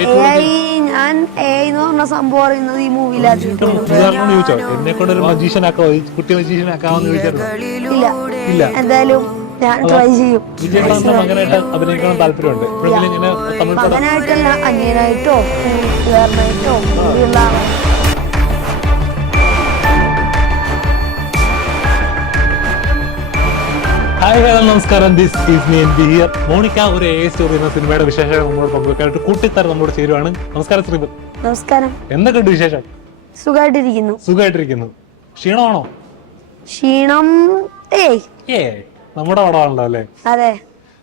ഞാൻ എന്ന് പറഞ്ഞ സംഭവം അറിയുന്നത് ഈ മൂവിയിലാണ്. ചോദിച്ചോ എന്നെ കൊണ്ട് ഒരു മജീഷ്യൻ ആക്കാവോ, കുട്ടി മജീഷ്യൻ ആക്കാവെന്ന് ചോദിച്ചായിരുന്നു. ഇല്ല, ഇല്ല. എന്തായാലും ഞാൻ ട്രൈ ചെയ്യും. വിജയകാന്തിന്റെ മകനായിട്ട് അഭിനയിക്കാൻ താല്പര്യമുണ്ട്. ഇപ്പോഴെങ്കിലും ഇങ്ങനെ തമിഴ് പടം മകനായിട്ടല്ല, അനിയനായിട്ടോ കൂട്ടുകാരനായിട്ടോ കൂടിയുള്ള ആളാണ്. ഹായ് ഹലോ നമസ്കാരം, this is me N B here. Monica ഒരു എ സ്റ്റോറി എന്ന സിനിമയുടെ വിശേഷം നമ്മളോട് പങ്കുവെക്കാനായിട്ട് കൂട്ടിത്തരം നമ്മോട് ചേരുവാണ്. നമസ്കാരം ശ്രീപത്. നമസ്കാരം. എന്തൊക്കെയുണ്ട് വിശേഷം? സുഖമായിട്ടിരിക്കുന്നു. ക്ഷീണമാണോ? ക്ഷീണം നമ്മുടെ പടമാണല്ലോ അല്ലേ? അതെ.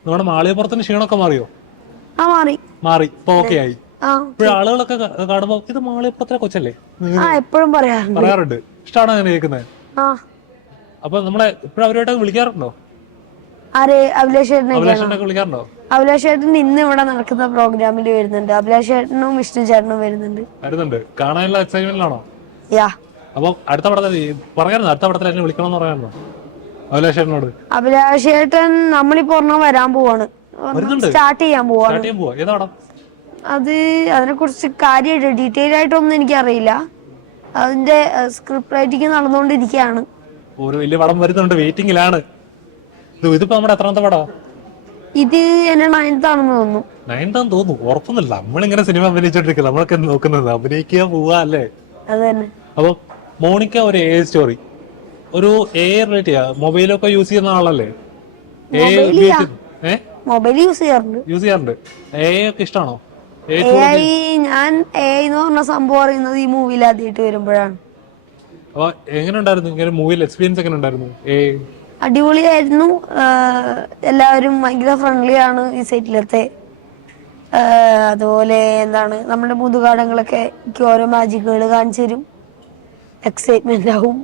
നമ്മുടെ മാളികപ്പുറത്തിന് ക്ഷീണമൊക്കെ മാറിയോ? മാറി, ഇപ്പൊ ഓക്കെ ആയി. ഇപ്പോഴും ആളുകളൊക്കെ കാണുമ്പോ ഇത് മാളികപ്പുറത്തിലെ കൊച്ചല്ലേ എപ്പോഴും പറയാറുണ്ട്. ഇഷ്ടമാണോ അങ്ങനെ കേൾക്കുന്നത്? അപ്പൊ നമ്മളെ ഇപ്പോഴും അവരുമായിട്ട് വിളിക്കാറുണ്ടോ? അഭിലാഷേട്ടനൊക്കെ വിളിക്കാറുണ്ടോ? അഭിലാഷേട്ടൻ ഇന്ന് ഇവിടെ നടക്കുന്ന പ്രോഗ്രാമിൽ വരുന്നുണ്ട്. അഭിലാഷേട്ടനും വിഷ്ണു ചേട്ടനും വരുന്നുണ്ട്. കാണാനുള്ള എക്സൈറ്റ്മെന്റിലാണോ? അപ്പൊ അടുത്ത പടത്തിൽ പറയാറുണ്ടോ? അടുത്ത പടത്തിൽ എന്നെ വിളിക്കണമെന്ന് പറയാറുണ്ടോ അഭിലാഷേട്ടനോട്? അഭിലാഷേട്ടൻ നമ്മളിപ്പോ ഒരെണ്ണം വരാൻ പോവാണ്, സ്റ്റാർട്ട് ചെയ്യാൻ പോവാണ്. അത് അതിനെ കുറിച്ച് കാര്യമായിട്ട് ഡീറ്റെയിൽ ആയിട്ടൊന്നും എനിക്കറിയില്ല. അതിന്റെ സ്ക്രിപ്റ്റ് റൈറ്റിംഗ് നടന്നുകൊണ്ടിരിക്കുകയാണ്. ഒരു വലിയ പടം വരുന്നുണ്ട്, വെയിറ്റിംഗിലാണ്. ഇതിപ്പോ നമ്മുടെ എത്രാമത്തെ പടം? ഇത് എന്നെ 9th ആണെന്ന് തോന്നുന്നു. 9th തോന്നുന്നു, ഉറപ്പൊന്നുമില്ല. നമ്മളിങ്ങനെ സിനിമ അഭിനയിച്ചോണ്ടിരിക്കുക, നമ്മളൊക്കെ നോക്കുന്നത് അഭിനയിക്കുക പോവാ അല്ലേ? അതന്നെ. അപ്പൊ മോണിക്ക ഒരു എ സ്റ്റോറി, ഒരു എ റിലേറ്റ് ചെയ്യാ, മൊബൈലൊക്കെ യൂസ് ചെയ്യുന്ന ആളല്ലേ? മൊബൈൽ യൂസ് ചെയ്യാറുണ്ട്. എ ഒക്കെ ഇഷ്ടമാണോ? ഞാൻ എന്ന് പറഞ്ഞ സംഭവം അറിയുന്നത് ഈ മൂവിയിൽ ആദ്യമായിട്ട് വരുമ്പോഴാണ്. അപ്പൊ എങ്ങനെ ഉണ്ടായിരുന്നു ഇങ്ങനെ മൂവിയിൽ എക്സ്പീരിയൻസ്? എങ്ങനെ ഉണ്ടായിരുന്നു? അടിപൊളിയായിരുന്നു. എല്ലാവരും ഭയങ്കര ഫ്രണ്ട്ലി ആണ് ഈ സെറ്റിലത്തെ. അതുപോലെ നമ്മുടെ മുതുകാടങ്ങളൊക്കെ എനിക്ക് ഓരോ മാജിക്കുകൾ കാണിച്ചു തരും. എക്സൈറ്റ്മെന്റ് ആവും.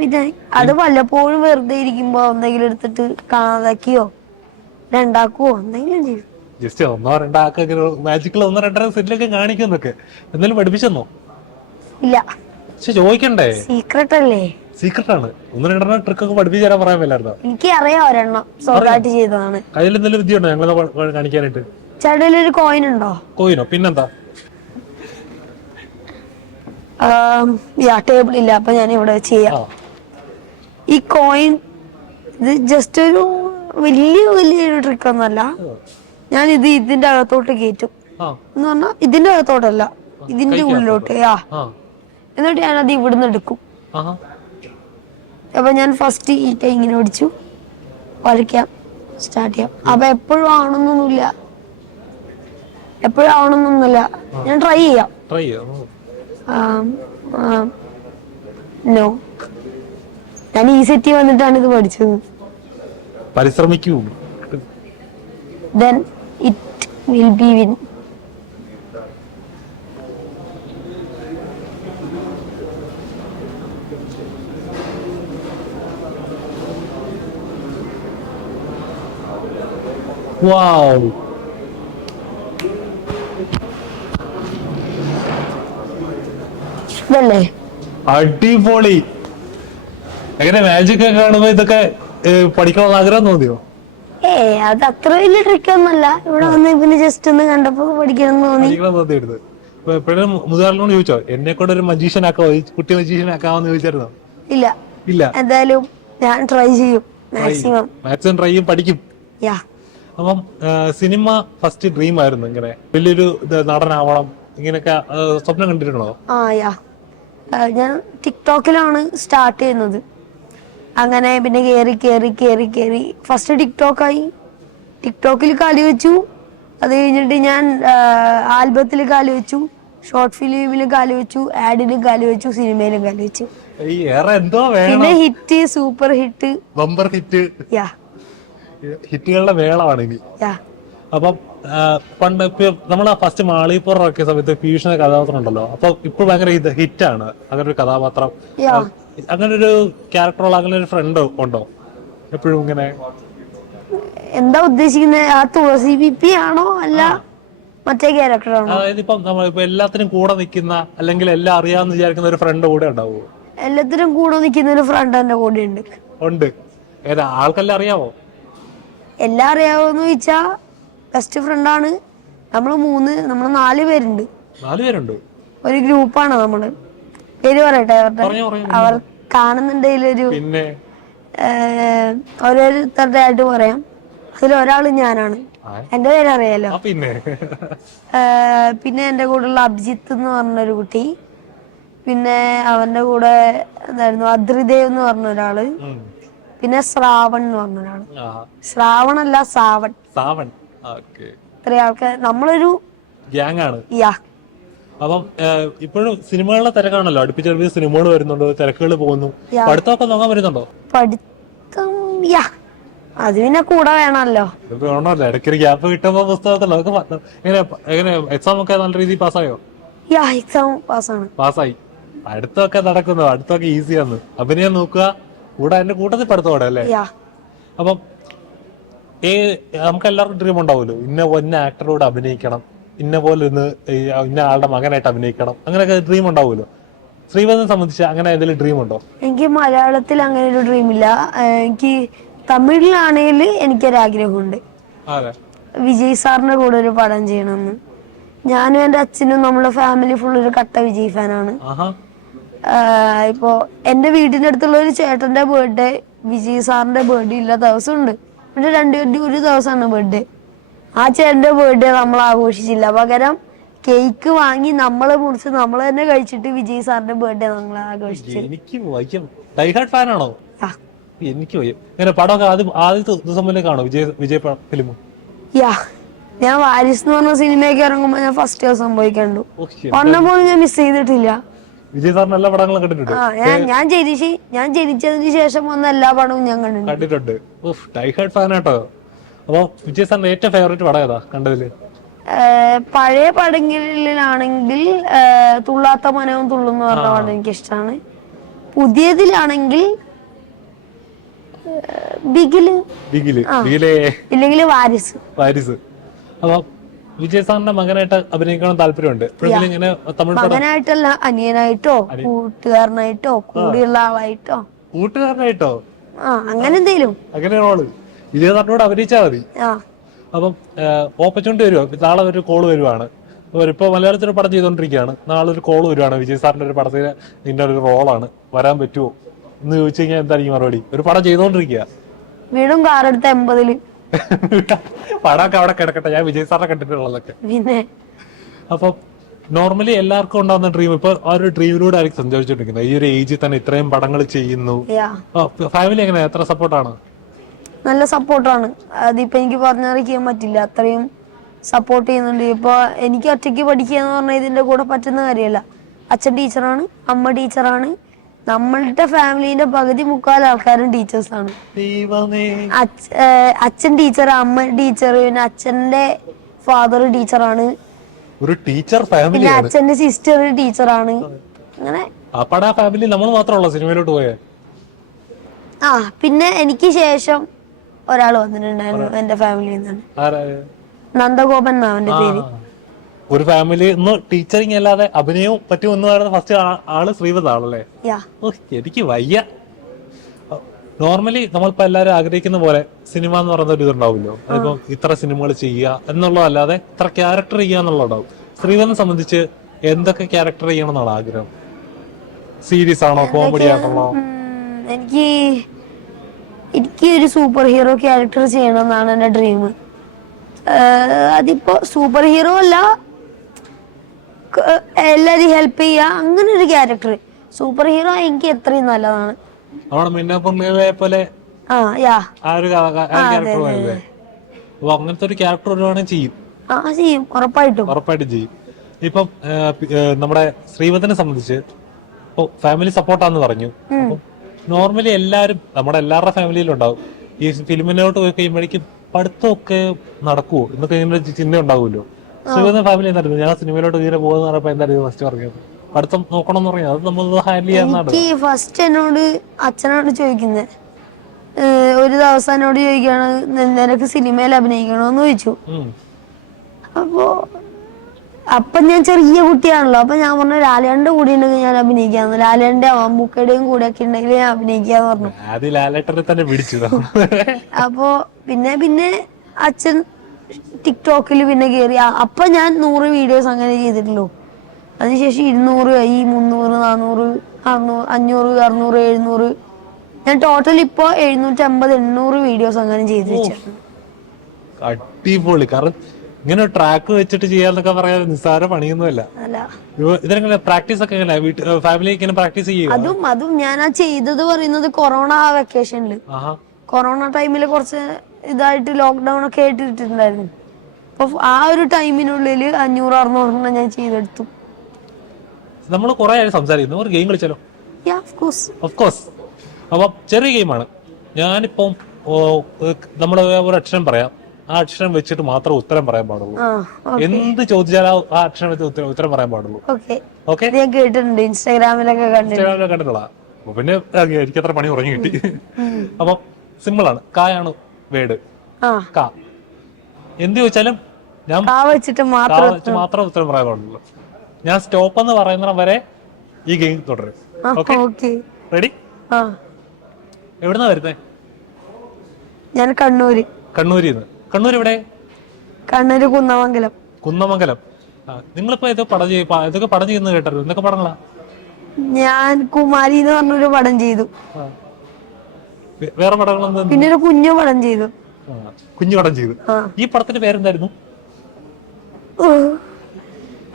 പിന്നെ അത് വല്ലപ്പോഴും വെറുതെ ഇരിക്കുമ്പോ എന്തെങ്കിലും എടുത്തിട്ട് കാണാതാക്കിയോ രണ്ടാക്കുവോ എന്തെങ്കിലും ചെയ്യും. ജസ്റ്റ് ഒന്നോ രണ്ടോ മാജിക്കുകൾ ഒന്നോ രണ്ടോ സെറ്റിലൊക്കെ കാണിക്കുന്നൊക്കെ എന്നാലും പഠിപ്പിച്ചെന്നോ? ഇല്ല, ചോദിക്കണ്ടേ? സീക്രട്ട് അല്ലേ? സീക്രട്ട് ആണ്. ഒന്ന് രണ്ടെണ്ണം ട്രിക്ക് ഒക്കെ പഠിപ്പിച്ചു തരാൻ പറയാൻ പറ്റില്ലായിരുന്നോ? എനിക്ക് അറിയാം, ഒരെണ്ണം സ്വന്തമായിട്ട് ചെയ്തതാണ്. കയ്യിൽ എന്തെങ്കിലും വിദ്യ ഉണ്ടോ ഞങ്ങളെ കാണിക്കാനായിട്ട്? ചേട്ടനൊരു കോയിൻ ഉണ്ടോ? കോയിനോ? പിന്നെന്താ? ടേബിൾ ഇല്ല, അപ്പൊ ഞാൻ ഇവിടെ ചെയ്യാം. ഈ കോയിൻ ഇത് ജസ്റ്റ് ഒരു വലിയൊരു ട്രിക്ക് ഒന്നല്ല. ഞാൻ ഇതിന്റെ അകത്തോട്ട് കയറ്റും എന്ന് പറഞ്ഞാ ഇതിന്റെ അകത്തോട്ടല്ല, ഇതിന്റെ ഉള്ളിലോട്ട്. എന്നിട്ട് ഞാനത് ഇവിടുന്ന് എടുക്കും. അപ്പൊ ഞാൻ ഫസ്റ്റ് ഈ കൈ ഇങ്ങനെ പിടിച്ചു വരയ്ക്കാം, സ്റ്റാർട്ട് ചെയ്യാം. അപ്പൊ എപ്പോഴും ആവണമെന്നൊന്നുമില്ല, ഞാൻ ട്രൈ ചെയ്യാം. നോ, ഞാൻ ഈ സെറ്റ് വന്നിട്ടാണ് ഇത് പഠിച്ചത്. പരിശ്രമിക്കൂ, then it will be win. Wow. അടിപൊളി. എങ്ങനെ മാജിക് ഒക്കെ കാണുമ്പോ ഇതൊക്കെ പഠിക്കണമെന്ന് ആഗ്രഹം തോന്നിയോ? അത് അത്ര വലിയ ട്രിക്ക് ഒന്നല്ല. ഇവിടെ വന്ന് പിന്നെ ജസ്റ്റ് ഒന്ന് കണ്ടപ്പോ പഠിക്കണം തോന്നി. എപ്പോഴും മുതിർന്നോട് ചോദിച്ചോ എന്നെ കൊണ്ട് ഒരു മജീഷ്യൻ ആക്കാവോ, കുട്ടി മജീഷ്യൻ ആക്കാവെന്ന് ചോദിച്ചായിരുന്നോ? ഇല്ല, എന്തായാലും ഞാൻ ട്രൈ ചെയ്യും. മാക്സിമം ട്രൈ ചെയ്യും, പഠിക്കും. അപ്പം സിനിമ ഫസ്റ്റ് ഡ്രീം ആയിരുന്നു, ഇങ്ങനെ വലിയൊരു നടനാവണം ഇങ്ങനെയൊക്കെ സ്വപ്നം കണ്ടിട്ടുണ്ടോ? ഞാൻ ടിക്ടോക്കിലാണ് സ്റ്റാർട്ട് ചെയ്യുന്നത്. അങ്ങനെ പിന്നെ കേറി ഫസ്റ്റ് ടിക്ടോക്കിൽ കാല് വെച്ചു. അത് കഴിഞ്ഞിട്ട് ഞാൻ ആൽബത്തിൽ കാല് വെച്ചു, ഷോർട്ട് ഫിലിമിൽ കാല് വെച്ചു, ആഡിലും കാല് വെച്ചു, സിനിമയിലും കാല് വെച്ചു. പിന്നെ hit, super hit, bumper hit, ഹിറ്റുകളുടെ വേളമാണ് ഇനി. അപ്പം പണ്ട് നമ്മള് ഫസ്റ്റ് മാളികപ്പുറം ഇറക്കിയ സമയത്ത് ഫ്യൂഷൻ കഥാപാത്രം ഉണ്ടല്ലോ, അപ്പൊ ഇപ്പൊ ഭയങ്കര ഹിറ്റാണ് അങ്ങനെ ഒരു കഥാപാത്രം. അങ്ങനെ ഒരു ക്യാരക്ടറുള്ള അങ്ങനെ ഒരു ഫ്രണ്ട് ഉണ്ടോ എപ്പോഴും? ഇങ്ങനെ എന്താ ഉദ്ദേശിക്കുന്നത്? ആ തുളസി ബിപി ആണോ അല്ല മറ്റേ ക്യാരക്ടർ ആണോ? അതായത് ഇപ്പൊ നമ്മളിപ്പോ എല്ലാത്തിനും കൂടെ നിൽക്കുന്ന അല്ലെങ്കിൽ എല്ലാം അറിയാമെന്ന് വിചാരിക്കുന്ന ഒരു ഫ്രണ്ട് കൂടെ ഉണ്ടാവുമോ? എല്ലാത്തിനും കൂടെ നിൽക്കുന്ന ഒരു ഫ്രണ്ട് എന്റെ കൂടെ ഉണ്ട്. ഏതാ? ആൾക്കെല്ലാം അറിയാമോ? എല്ലാം അറിയാവോന്ന് ചോദിച്ചാ ബെസ്റ്റ് ഫ്രണ്ടാണ്. നമ്മൾ 4 പേരുണ്ട്. 4 പേരുണ്ട്. ഒരു ഗ്രൂപ്പാണ് നമ്മള്. പേര് പറയട്ടെ അവരുടെ? അവർ കാണുന്നുണ്ടെങ്കിലൊരു പിന്നെ ഓരോരുത്തരുടെ ആയിട്ട് പറയാം. അതിലൊരാള് ഞാനാണ്. എന്റെ പേര് അറിയാലോ. പിന്നെ എന്റെ കൂടെയുള്ള അഭിജിത്ത് എന്ന് പറഞ്ഞൊരു കുട്ടി, പിന്നെ അവന്റെ കൂടെ എന്തായിരുന്നു അദ്രിദേവ് എന്ന് പറഞ്ഞ ഒരാള്, പിന്നെ ശ്രാവൺ എന്ന് പറഞ്ഞ ഒരാള്. ശ്രാവണല്ല സാവൺ. ഇത്ര ആൾക്കാർ നമ്മളൊരു ഗ്യാങ് ആണ്. അപ്പം ഇപ്പോഴും സിനിമകളുടെ തിരക്കാണല്ലോ, അടുപ്പിച്ചടുപ്പിച്ച് സിനിമകൾ വരുന്നുണ്ടോ, തിരക്കുകൾ പോകുന്നു. പഠിത്തമൊക്കെ നോക്കാൻ വരുന്നുണ്ടോ? പഠിത്തം അത് പിന്നെ കൂടെ വേണമല്ലോ. വേണമല്ലോ, ഇടയ്ക്കൊരു ഗ്യാപ്പ് കിട്ടുമ്പോ പുസ്തകത്തല്ലോ. എങ്ങനെ എക്സാം ഒക്കെ നല്ല രീതിയിൽ പാസ്സായോ? എക്സാം പാസ്സായി. അടുത്തൊക്കെ നടക്കുന്നു, അടുത്തൊക്കെ ഈസിയാന്ന്. അഭിനയം നോക്കുക, കൂടെ അതിന്റെ കൂട്ടത്തിൽ പഠിത്തോടെ അല്ലേ? അപ്പം നമുക്ക് എല്ലാവർക്കും ഡ്രീം ഉണ്ടാവുമല്ലോ, ഇന്ന ആക്ടറോട് അഭിനയിക്കണം, ഇന്ന പോലെ ഇന്ന ആളുടെ മകനായിട്ട് അഭിനയിക്കണം, അങ്ങനെയൊക്കെ ഡ്രീം ഉണ്ടാവുമല്ലോ. ശ്രീവദിനെ സംബന്ധിച്ച് അങ്ങനെ എന്തെങ്കിലും ഡ്രീം ഉണ്ടോ? എനിക്ക് മലയാളത്തിൽ അങ്ങനെ ഒരു ഡ്രീം ഇല്ല. എനിക്ക് തമിഴിലാണെങ്കിൽ എനിക്കൊരാഗ്രഹമുണ്ട്, വിജയ് സാറിന്റെ കൂടെ ഒരു പടം ചെയ്യണമെന്ന്. ഞാനും എന്റെ അച്ഛനും നമ്മുടെ ഫാമിലി ഫുൾ ഒരു കട്ട വിജയ് ഫാനാണ്. ഇപ്പോ എന്റെ വീടിന്റെ അടുത്തുള്ള ഒരു ചേട്ടന്റെ ബർത്ത്ഡേ വിജയ് സാറിന്റെ ബർത്ത്ഡേ ഇല്ല ദിവസമുണ്ട്. പിന്നെ 2 ദിവസമാണ് ബർത്ത്ഡേ. ആ ചേട്ടന്റെ ബർത്ത്ഡേ നമ്മൾ ആഘോഷിച്ചില്ല. പകരം കേക്ക് വാങ്ങി നമ്മളെ മുറിച്ച് നമ്മൾ തന്നെ കഴിച്ചിട്ട് വിജയ് സാറിന്റെ ബർത്ത്ഡേ നമ്മൾ ആഘോഷിച്ചു. എനിക്ക് പടമൊക്കെ ആദ്യത്തെ ദിവസം മുതലേ കാണോ വിജയ് ഫിലിം? ഞാൻ വാരിസ് എന്ന് പറഞ്ഞ സിനിമയൊക്കെ ഇറങ്ങുമ്പോ ഞാൻ ഫസ്റ്റ് ദിവസം പോയി കണ്ടു. ഒന്നപ്പോഴും ഞാൻ മിസ് ചെയ്തിട്ടില്ല. വിജയ് സാറിന്റെ എല്ലാ പടങ്ങളും കണ്ടിട്ടുണ്ട്. ഞാൻ ജനിച്ചതിന് ശേഷം വന്ന എല്ലാ പടവും ഞാൻ കണ്ടിട്ടുണ്ട്. ഫാനാട്ടോ. അപ്പൊ വിജയ് സാറിന്റെ ഏറ്റവും ഫേവറേറ്റ് പടം ഏതാ കണ്ടതില്? പഴയ പടങ്ങളിലാണെങ്കിൽ തുള്ളാത്ത മനവും തുള്ളുന്ന് പറഞ്ഞ പടം എനിക്ക് ഇഷ്ടമാണ്. പുതിയതിലാണെങ്കിൽ ഇല്ലെങ്കിൽ വാരിസ്. അപ്പൊ വിജയ് സാറിന്റെ മകനായിട്ട് അഭിനയിക്കണം താല്പര്യമുണ്ട്. മകനായിട്ടല്ല, അനിയനായിട്ടോ കൂട്ടുകാരനായിട്ടോ കൂടെയുള്ള ആളായിട്ടോ. അങ്ങനെ എന്തെങ്കിലും. അങ്ങനെ റോള് വിജയ് സാറിനോട് അഭിനയിച്ചാൽ മതി. അപ്പം ഓപ്പർച്യൂണിറ്റി വരുമോ? നാളെ ഒരു കോള് വരുവാണ്, ഇപ്പൊ മലയാളത്തിൽ ഒരു പടം ചെയ്തോണ്ടിരിക്കുകയാണ്, നാളെ ഒരു കോള് വരുവാണ്, വിജയ് സാറിന്റെ ഒരു പടത്തിന് നിന്റെ ഒരു റോളാണ്, വരാൻ പറ്റുമോ എന്ന് ചോദിച്ചു കഴിഞ്ഞാൽ എന്തായിരിക്കും മറുപടി? ഒരു പടം ചെയ്തോണ്ടിരിക്കുക, വീടും കാറെടുത്ത 80 പടമൊക്കെ അവിടെ കിടക്കട്ടെ, ഞാൻ വിജയ് സാറിനെ കണ്ടിട്ടുള്ളതൊക്കെ. പിന്നെ അപ്പൊ നോർമലി എല്ലാവർക്കും ഉണ്ടാകുന്ന ഡ്രീം, ഇപ്പൊ ആ ഒരു ഡ്രീമിലൂടെ ആയിരിക്കും സഞ്ചരിച്ചോണ്ടിരിക്കുന്നത്. ഈ ഒരു ഏജിൽ തന്നെ ഇത്രയും പടങ്ങൾ ചെയ്യുന്നു. ഫാമിലി എങ്ങനെയാ, എത്ര സപ്പോർട്ടാണ്? നല്ല സപ്പോർട്ടാണ്. അതിപ്പോ എനിക്ക് പറഞ്ഞറിയിക്കാൻ പറ്റില്ല, അത്രയും സപ്പോർട്ട് ചെയ്യുന്നുണ്ട്. ഇപ്പൊ എനിക്ക് ഒറ്റയ്ക്ക് പഠിക്കുക എന്ന് പറഞ്ഞാൽ ഇതിന്റെ കൂടെ പറ്റുന്ന കാര്യമല്ല. അച്ഛൻ ടീച്ചറാണ്, അമ്മ ടീച്ചറാണ്. നമ്മളുടെ ഫാമിലിന്റെ പകുതി മുക്കാൽ ആൾക്കാരും ടീച്ചേഴ്സാണ്. അച്ഛൻ ടീച്ചർ, അമ്മ ടീച്ചർ, പിന്നെ അച്ഛന്റെ ഫാദർ ടീച്ചറാണ്, ഒരു ടീച്ചർ ഫാമിലി. പിന്നെ അച്ഛന്റെ സിസ്റ്റർ ടീച്ചറാണ്. അങ്ങനെ ഫാമിലി നമ്മൾ മാത്രമല്ല സിനിമയിലോട്ട് പോയേ. പിന്നെ എനിക്ക് ശേഷം ഒരാൾ വന്നിട്ടുണ്ടായിരുന്നു എന്റെ ഫാമിലിയിൽ നിന്നാണ്, നന്ദഗോപൻ അവന്റെ പേര്. ഒരു ഫാമിലി ടീച്ചറിങ് അല്ലാതെ അഭിനയവും പറ്റുമെന്ന് പറയുന്ന ഫസ്റ്റ് ആള് ശ്രീവദാണല്ലേ? എനിക്ക് വയ്യ. നോർമലി നമ്മളിപ്പോ എല്ലാരും ആഗ്രഹിക്കുന്ന പോലെ സിനിമ എന്ന് പറയുന്ന ഒരു ഇതുണ്ടാവുമല്ലോ, അതിപ്പോ ഇത്ര സിനിമകൾ ചെയ്യുക എന്നുള്ളതല്ലാതെ ഇത്ര ക്യാരക്ടർ ചെയ്യുക എന്നുള്ളതാവും. ശ്രീവദിനെ സംബന്ധിച്ച് എന്തൊക്കെ ക്യാരക്ടർ ചെയ്യണം എന്നുള്ള ആഗ്രഹം? സീരീസ് ആണോ, കോമഡി ആണോ? എനിക്ക് ഒരു സൂപ്പർ ഹീറോ ക്യാരക്ടർ ചെയ്യണം എന്നാണ് എന്റെ ഡ്രീം. അതിപ്പോ സൂപ്പർ ഹീറോ അല്ല, എല്ലാരും ഹെൽപ്പ് ചെയ്യുക, അങ്ങനെ ഒരു ക്യാരക്ടർ. സൂപ്പർ ഹീറോ എനിക്ക് എത്രയും നല്ലതാണ്. അങ്ങനത്തെ ഒരു ക്യാരക്ടർ വരുവാണെങ്കിൽ ചെയ്യും, ഉറപ്പായിട്ടും ചെയ്യും. ഇപ്പം നമ്മുടെ ശ്രീവദിനെ സംബന്ധിച്ച് ഇപ്പൊ ഫാമിലി സപ്പോർട്ടാന്ന് പറഞ്ഞു. നോർമലി എല്ലാരും നമ്മുടെ എല്ലാവരുടെ ഫാമിലിയിലും ഉണ്ടാവും. ഈ ഫിലിമിനോട്ട് പോയി കഴിയുമ്പോഴേക്കും പഠിത്തമൊക്കെ നടക്കുവോ എന്നൊക്കെ ഇങ്ങനെ ചിന്ത ഉണ്ടാവുമല്ലോ. ശ്രീവദിന്റെ ഫാമിലി എന്തായിരുന്നു, ഞാൻ സിനിമയിലോട്ട് ഇങ്ങനെ പോകുന്ന പറഞ്ഞപ്പോ എന്തായിരുന്നു ഫസ്റ്റ് പറഞ്ഞത്? പഠിത്തം നോക്കണം എന്ന് പറഞ്ഞു, അത് നമ്മൾ ഹാൻഡിൽ ചെയ്യാന്നാണ്. ഫസ്റ്റ് എന്നോട് അച്ഛനോട് ചോദിക്കുന്നത്, ഒരു ദിവസം എന്നോട് ചോദിക്കാണ് നിനക്ക് സിനിമയിൽ അഭിനയിക്കണോന്ന് ചോദിച്ചു. അപ്പൊ ഞാൻ ചെറിയ കുട്ടിയാണല്ലോ, അപ്പൊ ഞാൻ പറഞ്ഞു ലാലേട്ടന്റെ കൂടെ ഉണ്ടെങ്കിൽ ഞാൻ അഭിനയിക്കാന്ന്, ലാലേട്ടന്റെ മമ്മൂക്കയുടെയും കൂടെ ഒക്കെ ഉണ്ടെങ്കിൽ ഞാൻ അഭിനയിക്കാന്ന് പറഞ്ഞു. അപ്പൊ പിന്നെ അച്ഛൻ ടിക്ടോക്കിൽ പിന്നെ കയറി അപ്പൊ ഞാൻ 100 വീഡിയോസ് അങ്ങനെ ചെയ്തിട്ടുള്ളൂ. അതിനുശേഷം 200 ആയി, 300, 400, 500, 600, 700. ഞാൻ ടോട്ടൽ ഇപ്പൊ 750, 800 വീഡിയോസ് അങ്ങനെ ചെയ്ത് വെച്ചിട്ടുണ്ട്. അടിപൊളി. കാരണം ഇങ്ങനെ ട്രാക്ക് വെച്ചിട്ട് ചെയ്യാന്നൊക്കെ പറയാൻ നിസ്സാര പണിയൊന്നുമല്ല. അല്ല ഇതിനെങ്ങനെ പ്രാക്ടീസ് ഒക്കെ എങ്ങനെ ഫാമിലി ഇങ്ങനെ പ്രാക്ടീസ് ചെയ്യുക? അതും ഞാൻ ആ ചെയ്തത് പറയുന്നത് കൊറോണ വെക്കേഷനില്. കൊറോണ ടൈമില് കുറച്ച് ഇതായിട്ട് ലോക്ക്ഡൌൺ ഒക്കെ ആയിട്ട് ഇട്ടിട്ടുണ്ടായിരുന്നു. അപ്പൊ ആ ഒരു ടൈമിനുള്ളിൽ 500, 600 ഞാൻ ചെയ്തെടുത്തു. നമ്മൾ കുറെ ആയി സംസാരിക്കുന്നു, ഒരു ഗെയിം കളിച്ചാലോ? Of course. അപ്പൊ ചെറിയ ഗെയിമാണ്. ഞാനിപ്പം നമ്മൾ ഒരു അക്ഷരം പറയാം, ആ അക്ഷരം വെച്ചിട്ട് മാത്രം ഉത്തരം പറയാൻ പാടുള്ളൂ. എന്ത് ചോദിച്ചാലും ആ അക്ഷരം വെച്ച് ഉത്തരം പറയാൻ പാടുള്ളൂ. ഓക്കെ? ഞാൻ കേട്ടിട്ടുണ്ട്, ഇൻസ്റ്റാഗ്രാമിലൊക്കെ കണ്ടിട്ടുള്ള. പിന്നെ എനിക്ക് അത്ര പണി ഉറങ്ങി കിട്ടി. അപ്പൊ സിമ്പിൾ ആണ്. കായാണ് വേട്. കാ. എന്ത് ചോദിച്ചാലും ഞാൻ വെച്ചിട്ട് മാത്രം ഉത്തരം പറയാൻ പാടുള്ളൂ. ഞാൻ സ്റ്റോപ്പ് എന്ന് പറയുന്ന വരെ ഈ ഗെയിം തുടരും. ഓക്കെ? റെഡി? എവിടുന്നാ വരുന്നേ? ഞാൻ കണ്ണൂര്. കണ്ണൂരിന്ന്. കണ്ണൂർ എവിടെ? കണ്ണൂര് കുന്നമംഗലം. കുന്നമംഗലം. നിങ്ങളിപ്പോ ഇതൊക്കെ പടം ചെയ്യുന്ന കേട്ടത് എന്തൊക്കെ പടങ്ങളാ? ഞാൻ കുമാരി എന്ന് പറഞ്ഞൊരു പടം ചെയ്തു. വേറെ പടങ്ങളെന്താ? പിന്നെ ഒരു കുഞ്ഞു പടം ചെയ്തു. ഈ പടത്തിന്റെ പേരെന്തായിരുന്നു?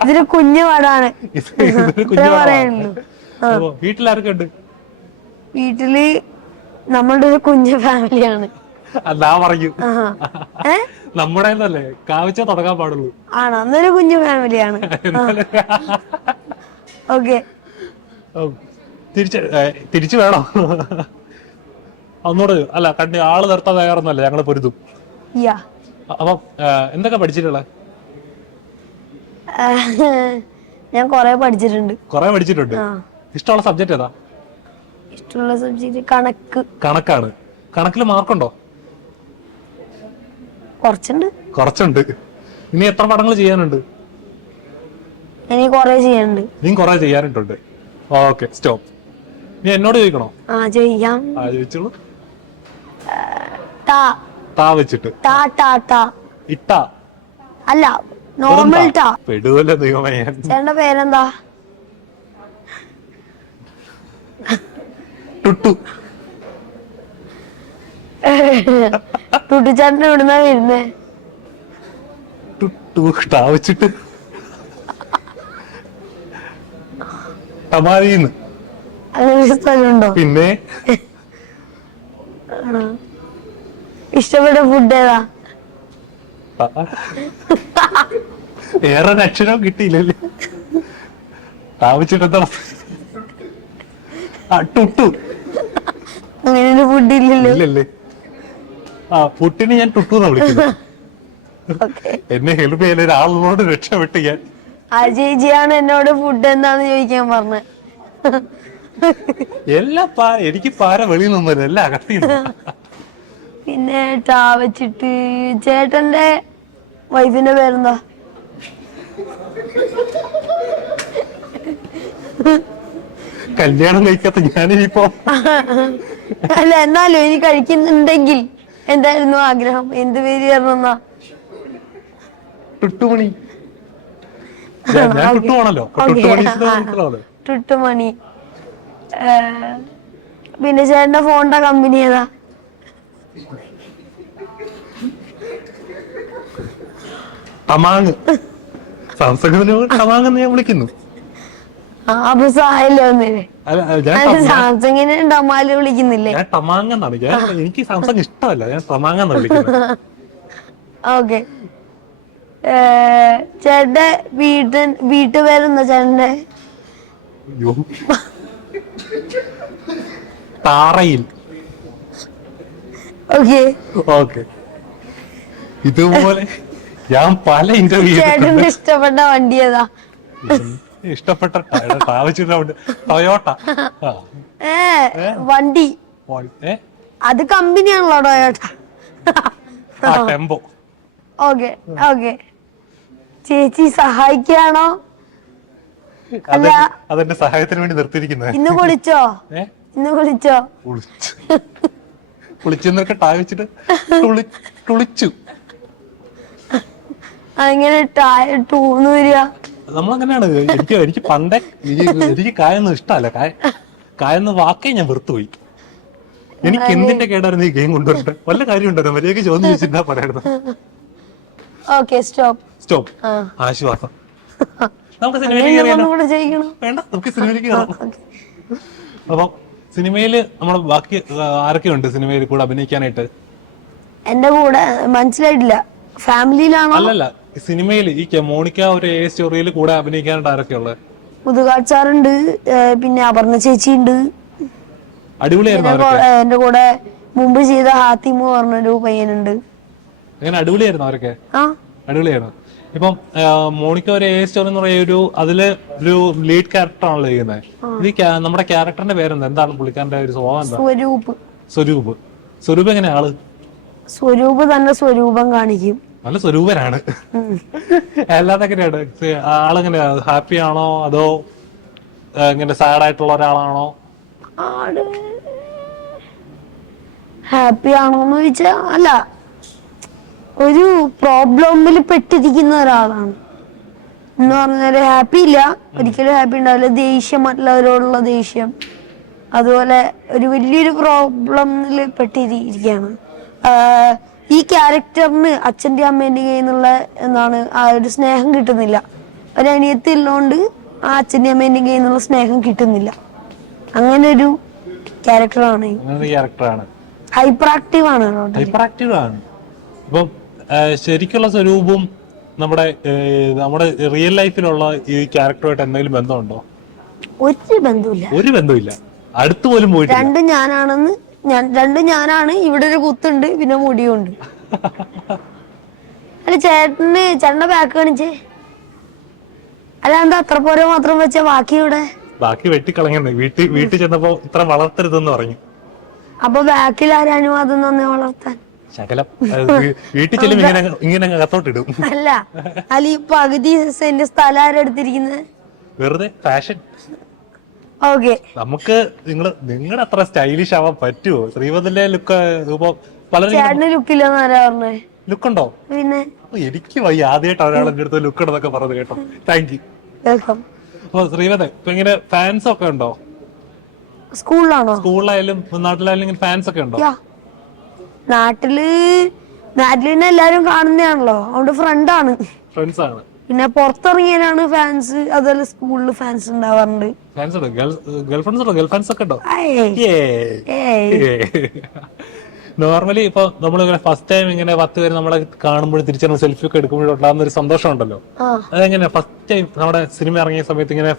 ഇതൊരു കുഞ്ഞു പടാണ്. വീട്ടിലാരൊക്കെ ഉണ്ട്? വീട്ടില് നമ്മളുടെ ഒരു കുഞ്ഞു ഫാമിലിയാണ്. അല്ലാ പറയൂ. നമ്മുടെ കാവിച്ച തുടങ്ങാൻ പാടുള്ളൂ. ആണോ? അന്നൊരു കുഞ്ഞു ഫാമിലിയാണ്. ഓക്കെ. തിരിച്ചു വേണോ? ഒന്നൂടെ അല്ല, ആള് നിർത്താൻ തയ്യാറൊന്നുമല്ല, ഞങ്ങള് പൊരുതും. അപ്പൊ എന്തൊക്കെ പഠിച്ചിട്ടുള്ള? ഞാൻ കൊറേ പഠിച്ചിട്ടുണ്ട്. ഇഷ്ടമുള്ള സബ്ജക്ട് ഏതാ? ഇഷ്ടമുള്ള സബ്ജക്ട് കണക്കാണ്. കണക്കില് മാർക്കുണ്ടോ? കുറച്ചുണ്ട്. ഇനി എത്ര പടങ്ങൾ ചെയ്യാനുണ്ട്? എനിക്ക് കുറെ ചെയ്യാനുണ്ട്. Okay, stop. നീ എന്നോട് ചോദിക്കണോ? ചോദിക്കാം. ചോദിച്ചോളൂ. താ വെച്ചിട്ട് ഇട്ടാ അല്ല, നോർമൽ ടാ. പെടുവല്ലോ ദൈവമേ. ചേട്ടന്റെ പേരെന്താ? ടുട്ടു. ടുട്ടുചേട്ടൻ എവിടുന്നാ വരുന്നേ? ടാ വെച്ചിട്ട് ടമാലിന്ന്. അങ്ങനെ സ്ഥലമുണ്ടോ? പിന്നെ ഇഷ്ടപ്പെട്ട ഫുഡ് ഏതാ? വേറെ അക്ഷരം കിട്ടിയില്ലല്ലേ? താമസിച്ചിട്ടെന്താ? ടുട്ടു. അങ്ങനെ ഫുഡ് ഇല്ലല്ലേ? പുട്ടിന് ഞാൻ ടുട്ടു എന്നാ വിളിക്കുന്നത്. എന്നെ ഹെൽപ്പ് ചെയ്യാൻ ഒരാളോട് രക്ഷപ്പെട്ട് ഞാൻ. ആ ചേച്ചിയാണ് എന്നോട് ഫുഡ് എന്താന്ന് ചോദിക്കാൻ പറഞ്ഞത്. എനിക്ക് പാര വെളിയിൽ നിന്നല്ല, എല്ലാം അകത്തിന്ന്. പിന്നെ ടാ വെച്ചിട്ട് ചേട്ടന്റെ വൈഫിന്റെ പേരെന്താ? കല്യാണം കഴിക്കാത്ത ഞാനിപ്പോ. അല്ല, എന്നാലും ഇനി കഴിക്കുന്നുണ്ടെങ്കിൽ എന്തായിരുന്നു ആഗ്രഹം? എന്ത് പേര് ചേർന്നാ? ടുട്ടുമണി. ടുട്ടുമണി. പിന്നെ ചേട്ടന്റെ ഫോണിന്റെ കമ്പനി ഏതാ? ടമാങ്. സാംസങ്ങിന് ഞാൻ വിളിക്കുന്നു. അപ്പൊ സായല്ലേ ഒന്നില്ലേ? സാംസങ്ങിന് ടമാല് വിളിക്കുന്നില്ലേ? ഞാൻ ടമാങ് എന്നാണ്. എനിക്ക് സാംസങ് ഇഷ്ടമല്ല, ഞാൻ ടമാങ് എന്നാണ് വിളിക്കുന്നത്. ഓക്കെ. ചേട്ടന്റെ വീട്ടുപേരെന്താ ചേട്ടന്റെ? താറയിൽ. ഓക്കെ. ഇതുപോലെ ഞാൻ പല ഇന്റർവ്യൂ. ചേട്ടന്റെ ഇഷ്ടപ്പെട്ട വണ്ടി ഏതാ? ഇഷ്ടപ്പെട്ട ടൊയോട്ട. വണ്ടി അത് കമ്പനിയാണല്ലോ ടൊയോട്ട. ടെമ്പോ. ഓക്കെ. ചേച്ചി സഹായിക്കാണോ? അതെന്റെ സഹായത്തിന് വേണ്ടി നിർത്തിയിരിക്കുന്നത്. ഇന്ന് കുളിച്ചോ? കുളിച്ചെന്നൊക്കെ ടാ വെച്ചിട്ട് കുളിച്ചു. അങ്ങനെ ടൂന്ന് വരിക. നമ്മളങ്ങനെയാണ്. എനിക്ക് പണ്ടേ എനിക്ക് കായൊന്നും ഇഷ്ടമല്ല. കായെന്ന വാക്കേ ഞാൻ വെറുത്തുപോയി. എനിക്ക് എന്തിന്റെ കേടായിരുന്നു ഈ ഗെയിം കൊണ്ടുവരട്ടെ? വല്ല കാര്യം ഉണ്ടോ? മര്യാദക്ക് ചോദ്യം ചോദിച്ചിട്ടാ പറയായിരുന്നു. Okay stop. ആശ്വാസം. നമുക്ക് സിനിമയിലേക്ക് വേണ്ട, നമുക്ക് സിനിമയിലേക്ക് കയറാം. അപ്പൊ സിനിമയില് നമ്മള് ബാക്കി ആരൊക്കെ ഉണ്ട് സിനിമയിൽ കൂടെ അഭിനയിക്കാനായിട്ട്? എന്റെ കൂടെ മനസ്സിലായിട്ടില്ല. ഫാമിലിയിലാണോ? അല്ലല്ല, സിനിമയിൽ ഈ മോണിക്ക ഒരു സ്റ്റോറിയിൽ കൂടെ അഭിനയിക്കാനായിട്ട് ആരൊക്കെ ഉള്ളത്? മുതുകാട് സാറുണ്ട്, പിന്നെ അപർണ ചേച്ചി ഉണ്ട്. അടിപൊളിയായിരുന്നു. എന്റെ കൂടെ മുമ്പ് ചെയ്ത ഹാത്തിമു പറഞ്ഞൊരു പയ്യനുണ്ട്. അങ്ങനെ അടിപൊളിയായിരുന്നു അവരൊക്കെ. അടിപൊളിയായിരുന്നു. ഇപ്പം മോണിക്ക ഒരു സ്റ്റോറി എന്ന് പറയുന്ന അതില് ഒരു ലീഡ് ക്യാരക്ടർ ആണല്ലോ ചെയ്യുന്നത്. ഇത് നമ്മുടെ ക്യാരക്ടറിന്റെ പേരെന്താ? എന്താണ് പുള്ളിക്കാരന്റെ ഒരു സ്വഭാവം? എന്താ? സ്വരൂപ് എങ്ങനെ ആള്? സ്വരൂപ് തന്നെ സ്വരൂപം കാണിക്കും. നല്ല സ്വരൂപനാണ്. അല്ലാതെ എങ്ങനെയാണ് ആളെങ്ങനെ? ഹാപ്പി ആണോ അതോ ഇങ്ങനെ സാഡ് ആയിട്ടുള്ള ഒരാളാണോ? ആള് ഹാപ്പി ആണോന്ന് ചോദിച്ചാ അല്ല, ഒരു പ്രോബ്ലമിൽ പെട്ടിരിക്കുന്ന ഒരാളാണ് എന്ന് പറഞ്ഞാല് ഹാപ്പി ഇല്ല, ഒരിക്കലും ഹാപ്പി ഉണ്ടാവില്ല. ദേഷ്യം, മറ്റുള്ളവരോടുള്ള ദേഷ്യം, അതുപോലെ ഒരു വലിയൊരു പ്രോബ്ലമിൽ പെട്ടിരിക്കുകയാണ്. ഈ ക്യാരക്ടറിന് അച്ഛൻ്റെ അമ്മേൻ്റെ കയ്യിൽ നിന്നുള്ള എന്താണ് ആ ഒരു സ്നേഹം കിട്ടുന്നില്ല. ഒരു അനിയത്തി ഉള്ളതുകൊണ്ട് ആ അച്ഛൻ്റെ അമ്മേൻ്റെ കയ്യിൽ നിന്നുള്ള സ്നേഹം കിട്ടുന്നില്ല. അങ്ങനെ ഒരു ക്യാരക്ടറാണ്. ഹൈപ്പർ ആക്റ്റീവ് ആണ്. ഇപ്പം ശരിക്കുള്ള സ്വരൂപവും നമ്മുടെ റിയൽ ലൈഫിലുള്ള ഈ ക്യാരക്ടറുമായിട്ട് എന്തെങ്കിലും ബന്ധമുണ്ടോ? ഒരു ബന്ധമില്ല. അടുത്ത് പോലും പോയിട്ട് രണ്ടും ഞാനാണ്. ഇവിടെ ഒരു കുത്തുണ്ട്, പിന്നെ മുടിയുണ്ട്. അല്ല ചേട്ടന്റെ ബാക്ക് കാണിച്ചേ. അല്ല എന്താ അത്ര പോരെ മാത്രം വെച്ച ബാക്കി വെട്ടിക്കളഞ്ഞേ. വീട്ടിൽ ചെന്നപ്പോ ഇത്ര വളർത്തരുതെന്ന് പറഞ്ഞു. അപ്പൊ ബാക്കിൽ ആരും അനുവാദം തന്നെ വളർത്താൻ? ശകലം വീട്ടിൽ ചെല്ലും ഇങ്ങനെ അകത്തോട്ടിടും. അല്ല ഈ പകുതി സെന്റ് സ്ഥലം ആരെടുത്തിരിക്കുന്നത്? വെറുതെ ഫാഷൻ. ഓക്കെ, നമുക്ക് നിങ്ങളുടെ അത്ര സ്റ്റൈലിഷ് ആവാൻ പറ്റുമോ? ശ്രീപതിന്റെ ലുക്ക് ചേട്ടന് ലുക്കില്ലെന്ന് ആരാ പറഞ്ഞേ? ലുക്കുണ്ടോ? പിന്നെ എനിക്ക് വയ്യ. ആദ്യമായിട്ട് ഒരാൾ എന്റെ അടുത്ത് ലുക്ക് ഉണ്ടെന്നൊക്കെ പറഞ്ഞു കേട്ടോ. Thank you. വെൽക്കം. അപ്പൊ ശ്രീപത് ഇപ്പൊ ഇങ്ങനെ ഫാൻസ് ഒക്കെ ഉണ്ടോ? സ്കൂളിലാണോ? സ്കൂളിലായാലും നാട്ടിലായാലും ഫാൻസ് ഒക്കെ ഉണ്ടോ? നാട്ടില് എല്ലാരും കാണുന്നതാണല്ലോ, അതുകൊണ്ട് ഫ്രണ്ടാണ്. ഫ്രണ്ട്സ് ആണ്. പിന്നെ പുറത്തിറങ്ങിയാലാണ് ഫാൻസ്. അതുപോലെ സ്കൂളിൽ ഫാൻസ് ഉണ്ടാവാറുണ്ട്. നോർമലി ഇപ്പൊ നമ്മളിങ്ങനെ ഫസ്റ്റ് ടൈം ഇങ്ങനെ 10 പേര് നമ്മളെ കാണുമ്പോഴും തിരിച്ചു സെൽഫി ഒക്കെ എടുക്കുമ്പോഴുണ്ടാകുന്ന ഒരു സന്തോഷം ഉണ്ടല്ലോ, അതെങ്ങനെ ഫസ്റ്റ് ടൈം നമ്മുടെ സിനിമ ഇറങ്ങിയ സമയത്ത് ഇങ്ങനെ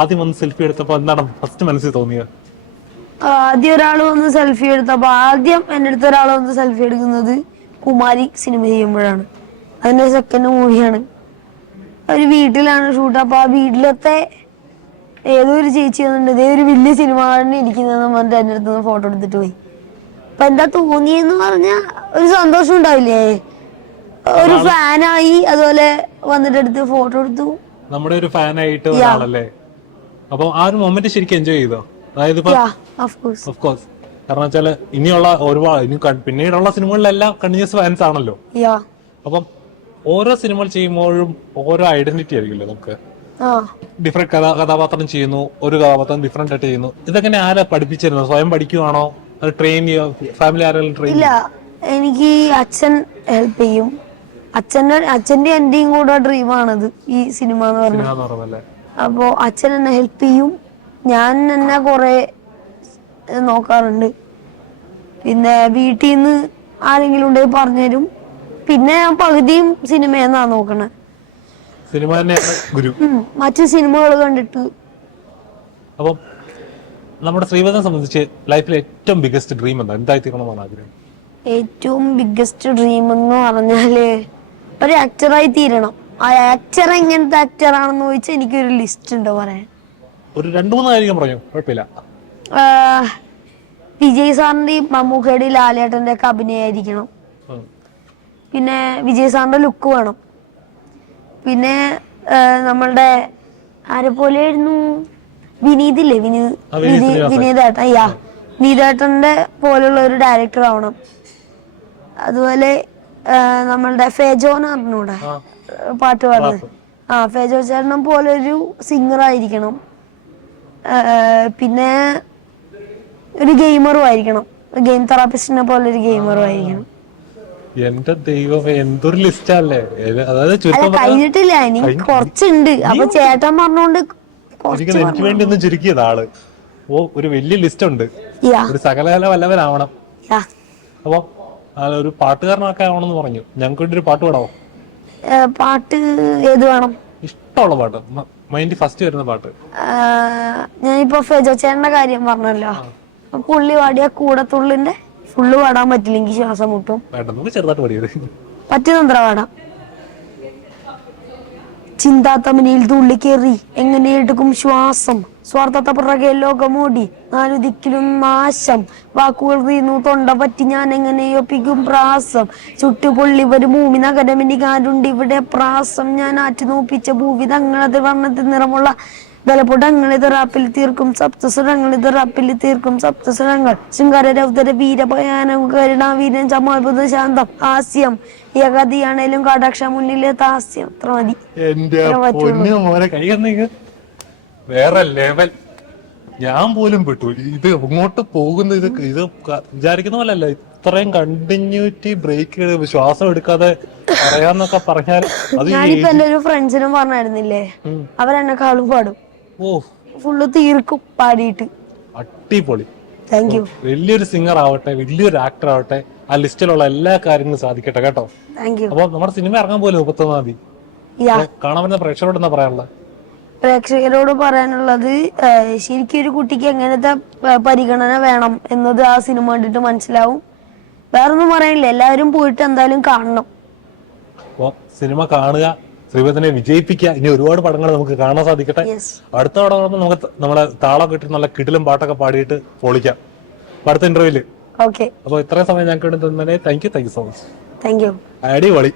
ആദ്യം വന്ന് സെൽഫി എടുത്തപ്പോ എന്താണ് ഫസ്റ്റ് മനസ്സിൽ തോന്നിയത്? ആദ്യം ഒരാൾ വന്ന് സെൽഫി എടുത്തപ്പോ ആദ്യം എന്റെ അടുത്ത് ഒരാൾ വന്ന് സെൽഫി എടുക്കുന്നത് കുമാരി സിനിമ ചെയ്യുമ്പോഴാണ്. അതിന്റെ സെക്കൻഡ് മൂവിയാണ്. ഒരു വീട്ടിലാണ് ഷൂട്ട്. അപ്പൊ ആ വീട്ടിലത്തെ ഏതോ ഒരു ചേച്ചി വന്നിട്ടുണ്ട്, ഇതേ ഒരു വലിയ സിനിമ തന്നെ ഇരിക്കുന്നതെന്ന് പറഞ്ഞിട്ട് എന്റെ അടുത്ത് നിന്ന് ഫോട്ടോ എടുത്തിട്ട് പോയി. അപ്പൊ എന്താ തോന്നിയെന്ന് പറഞ്ഞാ ഒരു സന്തോഷം ഉണ്ടാവില്ലേ? ഒരു ഫാനായി, അതുപോലെ വന്നിട്ട് എടുത്ത് ഫോട്ടോ എടുത്തു. നമ്മുടെ ഒരു ഫാനായിട്ട് ഒരാളല്ലേ? അപ്പൊ ആ ഒരു മൊമെന്റ് ശരിക്കും എൻജോയ് ചെയ്തോ? അതായത് കാരണം വെച്ചാല് ഇനിയുള്ള ഒരുപാട് പിന്നീടുള്ള സിനിമകളിലെല്ലാം കണ്ടിന്യൂസ് ഫാൻസ് ആണല്ലോ. അപ്പം ഓരോ സിനിമകൾ ചെയ്യുമ്പോഴും ഓരോ ഐഡന്റിറ്റി ആയിരിക്കുമല്ലോ നമുക്ക്. ഡിഫറെന്റ് കഥാപാത്രം ചെയ്യുന്നു, ഒരു കഥാപാത്രം ഡിഫറെന്റ് ആയിട്ട് ചെയ്യുന്നു. ഇതൊക്കെ ആരാ പഠിപ്പിച്ചിരുന്നു? സ്വയം പഠിക്കുവാണോ, അത് ട്രെയിൻ ചെയ്യോ? ഫാമിലി ആരെങ്കിലും ട്രെയിൻ? ഇല്ല, എനിക്ക് അച്ഛൻ ഹെൽപ്പ് ചെയ്യും. അച്ഛന്റെ എന്റെയും കൂടെ ഡ്രീമാണത് ഈ സിനിമ എന്ന് പറഞ്ഞത്. അപ്പോ അച്ഛൻ എന്നെ ഹെൽപ്പ് ചെയ്യും, ഞാൻ എന്നെ കൊറേ നോക്കാറുണ്ട്. പിന്നെ വീട്ടിൽ നിന്ന് ആരെങ്കിലും ഉണ്ടെങ്കിൽ പറഞ്ഞുതരും. പിന്നെ ഞാൻ പകുതിയും സിനിമയെന്നാ നോക്കണേ. മറ്റു സിനിമകൾ കണ്ടിട്ട്. അപ്പം നമ്മുടെ ശ്രീപദനെ സംബന്ധിച്ച് ലൈഫിലെ ഏറ്റവും ബിഗ്ഗസ്റ്റ് ഡ്രീം എന്തായി തീരണമെന്നാണ് ആഗ്രഹം? ഏറ്റവും ബിഗ്ഗസ്റ്റ് ഡ്രീം എന്ന് പറഞ്ഞാല് ഒരു ആക്ടറായി തീരണം. ആ ആക്ടർ എങ്ങനത്തെ ആക്ടർ ആണെന്ന് ചോദിച്ചാൽ എനിക്കൊരു ലിസ്റ്റ് ഉണ്ട് പറയാൻ. ഒരു 2-3 കാര്യം പറഞ്ഞു, കുഴപ്പമില്ല. വിജയ് സാറിന്റെയും മമ്മൂക്കയുടെയും ലാലേട്ടന്റെ ഒക്കെ അഭിനയായിരിക്കണം. പിന്നെ വിജയ് സാറിന്റെ ലുക്ക് വേണം. പിന്നെ നമ്മളുടെ ആരെ പോലെയായിരുന്നു, വിനീതില്ലേ, വിനീതേട്ടന്റെ പോലുള്ള ഒരു ഡയറക്ടർ ആവണം. അതുപോലെ നമ്മളുടെ ഫേജോന്ന് പറഞ്ഞൂടെ, പാട്ട് പാടുന്നത്. ഫേജോ ചേട്ടനും പോലെ ഒരു സിംഗർ ആയിരിക്കണം. പിന്നെ ഒരു ഗെയിമറും ആയിരിക്കണം. ഗെയിം തെറാപ്പിസ്റ്റിനെ പോലെ ഒരു ഗെയിമറും ആയിരിക്കണം. എന്റെ ദൈവം, എന്തൊരു ലിസ്റ്റ് അല്ലേ. അതായത് അല്ല, ചുരുക്കം കഴിഞ്ഞിട്ടില്ല, ഇനി കുറച്ചുണ്ട്. അപ്പൊ ചേട്ടൻ പറഞ്ഞോണ്ട് എനിക്ക് വേണ്ടി ഒന്ന് ചുരുക്കിയത് ആള്. ഒരു വലിയ ലിസ്റ്റ് ഉണ്ട്. ഒരു സകലകല വല്ലവരാവണം. അപ്പൊ ഒരു പാട്ടുകാരനൊക്കെ ആവണമെന്ന് പറഞ്ഞു. ഞങ്ങൾക്ക് വേണ്ടി ഒരു പാട്ട് പാടാവോ? പാട്ട് ഏത് വേണം? ഇഷ്ടമുള്ള പാട്ട്, മൈൻഡ് ഫസ്റ്റ് വരുന്ന പാട്ട്. ഞാനിപ്പോ ഫെജോ ചേട്ടന്റെ കാര്യം പറഞ്ഞല്ലോ. പുള്ളി പാടിയ കൂടത്തുള്ളിന്റെ ഫുള്ള് പാടാൻ പറ്റില്ല, എനിക്ക് ശ്വാസം മുട്ടും. വേണ്ട, നമുക്ക് ചെറുതായിട്ട് പാടിയത് പറ്റുന്നത്ര പാടാം. ചിന്താത്തമനിയിൽ തുള്ളിക്കേറി എങ്ങനെ എടുക്കും ശ്വാസം, സ്വാർത്ഥത പിറകെ ലോകമോടി നാലു ദിക്കിലും നാശം, വാക്കുകൾ തീർന്നു തൊണ്ട പറ്റി ഞാൻ എങ്ങനെ ഒപ്പിക്കും പ്രാസം, ചുട്ടുപൊള്ളി വരും ഭൂമി നഗരമിനി കാരുണ്ട് ഇവിടെ പ്രാസം, ഞാൻ ആറ്റി നോപ്പിച്ച ഭൂവി തങ്ങളത് വർണ്ണത്തിൽ നിറമുള്ള ബലപ്പൊടങ്ങളിത് റാപ്പിൽ തീർക്കും സപ്തസുരങ്ങൾ, ഇത് റാപ്പിൽ തീർക്കും സപ്തസുരങ്ങൾ, ശൃംഗാര രൗദര വീരഭയാനം കരുണാവീരൻ ചമാൽബുധ ശാന്തം ഹാസ്യം, ഏകതിയാണേലും കാടാക്ഷ മുന്നിലെ താസ്യം. അത്ര മതി. വേറെ ലെവൽ. ഞാൻ പോലും പെട്ടു. ഇത് അങ്ങോട്ട് പോകുന്ന ഇത് വിചാരിക്കുന്ന പോലെ അല്ല. ഇത്രയും കണ്ടിന്യൂറ്റി ബ്രേക്ക് ശ്വാസം എടുക്കാതെ പറയാന്നൊക്കെ പറഞ്ഞാൽ അത് ഞാനിപ്പോ എന്റെ ഒരു ഫ്രണ്ട്സിനും പറഞ്ഞായിരുന്നില്ലേ, അവരെന്നെക്കാളും പാടും. ഫുള്ള് തീർക്കും പാടിയിട്ട്. അടിപൊളി. Thank you. വലിയൊരു സിംഗർ ആവട്ടെ, വലിയൊരു ആക്ടർ ആവട്ടെ, ആ ലിസ്റ്റിലുള്ള എല്ലാ കാര്യങ്ങളും സാധിക്കട്ടെ കേട്ടോ. Thank you. അപ്പൊ നമ്മുടെ സിനിമ ഇറങ്ങാൻ പോലും 31-ാം തീയതി. കാണാൻ പറ്റുന്ന പ്രേക്ഷകരോട് എന്താ പറയാനുള്ളത്? പ്രേക്ഷകരോട് പറയാനുള്ളത്, ശരിക്കും ഒരു കുട്ടിക്ക് എങ്ങനത്തെ പരിഗണന വേണം എന്നത് ആ സിനിമ കണ്ടിട്ട് മനസ്സിലാവും. വേറൊന്നും പറയാനില്ല, എല്ലാവരും പോയിട്ട് എന്തായാലും കാണണം. അപ്പൊ സിനിമ കാണുക, ശ്രീപതിനെ വിജയിപ്പിക്കുക. ഇനി ഒരുപാട് പടങ്ങൾ നമുക്ക് കാണാൻ സാധിക്കട്ടെ. അടുത്ത പടം നമുക്ക് നമ്മളെ താളമൊക്കെ ഇട്ട് നല്ല കിടിലും പാട്ടൊക്കെ പാടിയിട്ട് പൊളിക്കാം അടുത്ത ഇന്റർവ്യൂല്. ഓക്കെ. അപ്പൊ ഇത്രയും സമയം ഞങ്ങൾക്ക് വേണ്ടി തന്നെ thank you so much. Thank you. അടിപൊളി.